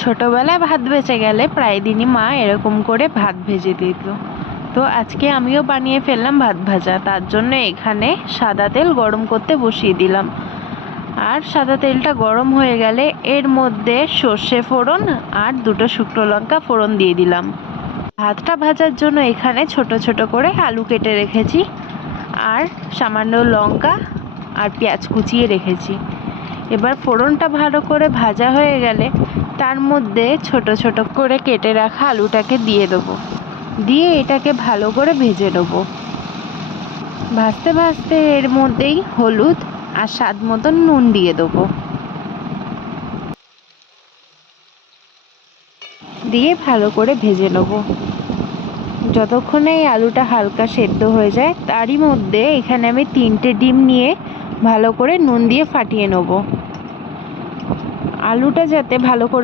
ছোটবেলায় ভাত বেঁচে গেলে প্রায় দিনই মা এরকম করে ভাত ভেজে দিত। তো আজকে আমিও বানিয়ে ফেললাম ভাত ভাজা। তার জন্য এখানে সাদা তেল গরম করতে বসিয়ে দিলাম। আর সাদা তেলটা গরম হয়ে গেলে এর মধ্যে সর্ষে ফোড়ন আর 2টো শুকনো লঙ্কা ফোড়ন দিয়ে দিলাম। ভাতটা ভাজার জন্য এখানে ছোট ছোট করে আলু কেটে রেখেছি আর সামান্য লঙ্কা আর পেঁয়াজ কুচিয়ে রেখেছি। এবার ফোড়নটা ভালো করে ভাজা হয়ে গেলে তার মধ্যে ছোট ছোট করে কেটে রাখা আলুটাকে দিয়ে দেবো, দিয়ে এটাকে ভালো করে ভেজে নেবো। ভাজতে ভাজতে এর মধ্যেই হলুদ আর স্বাদ মতন নুন দিয়ে দেবো, দিয়ে ভালো করে ভেজে নেবো যতক্ষণে এই আলুটা হালকা সেদ্ধ হয়ে যায়। তারই মধ্যে এখানে আমি 3টে ডিম নিয়ে ভালো করে নুন দিয়ে ফাটিয়ে নেবো। আলুটা যাতে ভালো করে